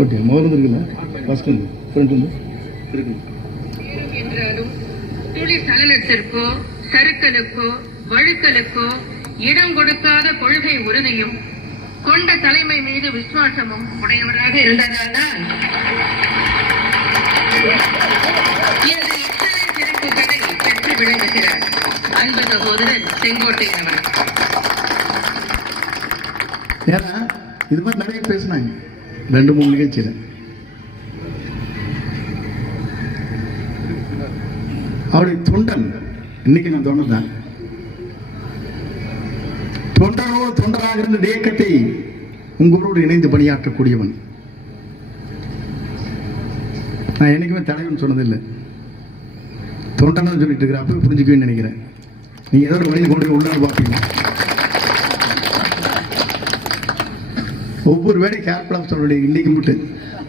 Okay முதல்ல இருக்குல்ல first இருந்து ஃப்ரண்ட் இருந்து இருக்கு என்றாலும் துளி சலனத்திற்கோ சறுக்கலுக்கோ வழுக்கலுக்கோ இடம் கொடுக்காத கொள்கை உறுதியும் கொண்ட தலைமை மீது விசுவாசமும் உடையவராக இருந்ததால்தான் சிறப்புகளை பெற்று விளங்குகிறார் அன்பு சகோதரர் செங்கோட்டையன் அவர். ஏன்னா இது மாதிரி நிறைய பேசினாங்க 2-3 நிகழ்ச்சியில். அவருடைய தொண்டன் இன்னைக்கு நான் தொண்டர் தொண்டரோடு தொண்டராக இருந்த இயக்கத்தை உங்களோடு இணைந்து பணியாற்றக்கூடியவன். நான் என்னைக்குமே தலைவன் சொன்னதில்லை, தொண்டன் சொல்லிட்டு இருக்கிற அப்போ புரிஞ்சுக்குவேன்னு நினைக்கிறேன். நீங்க ஏதோ ஒரு வழியில் கொண்டு உள்ளார பார்ப்பீங்க. ஒவ்வொரு வேலை கேர்ஃபுல்லாக சொல்லுடைய இன்னைக்கு மட்டும்